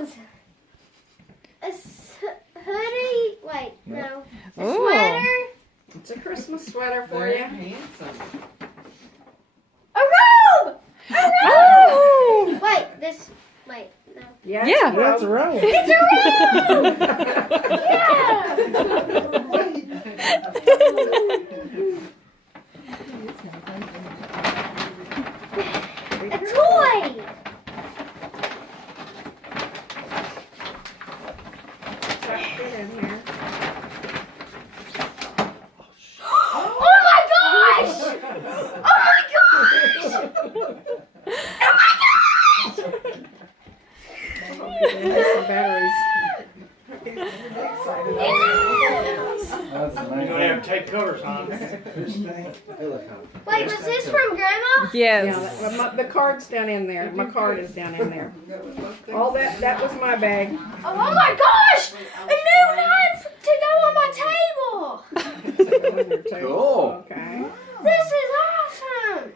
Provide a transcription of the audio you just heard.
clothes. A hoodie. Wait, no. A Ooh. sweater. It's a Christmas sweater for Very you. handsome. A robe. A robe. Oh. Wait, this. Wait, no. Yeah. Yeah. That's a robe. It's a robe. Yeah. A toy. Tucked it in here. Oh my gosh! Oh my gosh! Oh my gosh! There's some batteries. That's You're gonna have to take covers on. Wait, was this from Grandma? Yeah, Yes. the card's down in there. My card is down in there. All that was my bag. Oh my gosh! A new knife to go on my table! Cool. Okay. This is awesome!